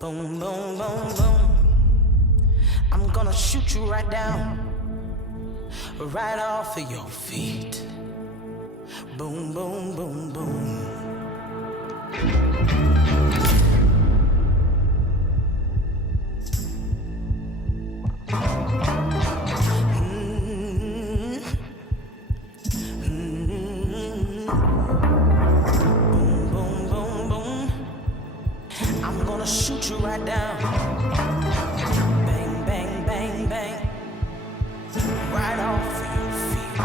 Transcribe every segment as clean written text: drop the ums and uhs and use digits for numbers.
Boom, boom, boom, boom. I'm gonna shoot you right down, right off of your feet. Boom, boom, boom, boom. I'm gonna shoot you right down. Bang, bang, bang, bang. Right off of your feet.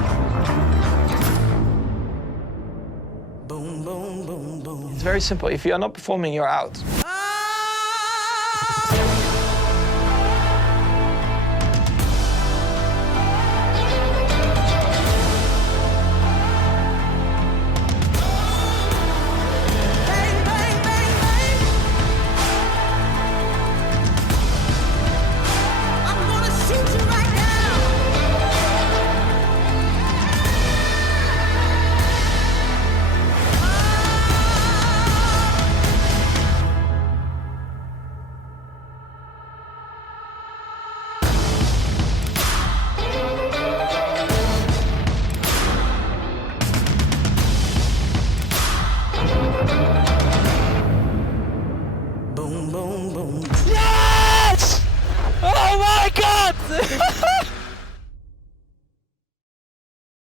Boom, boom, boom, boom. It's very simple. If you're not performing, you're out. Bang, bang, bang, bang. I'm gonna shoot you right down. Boom, boom, boom. Yes! Oh my God!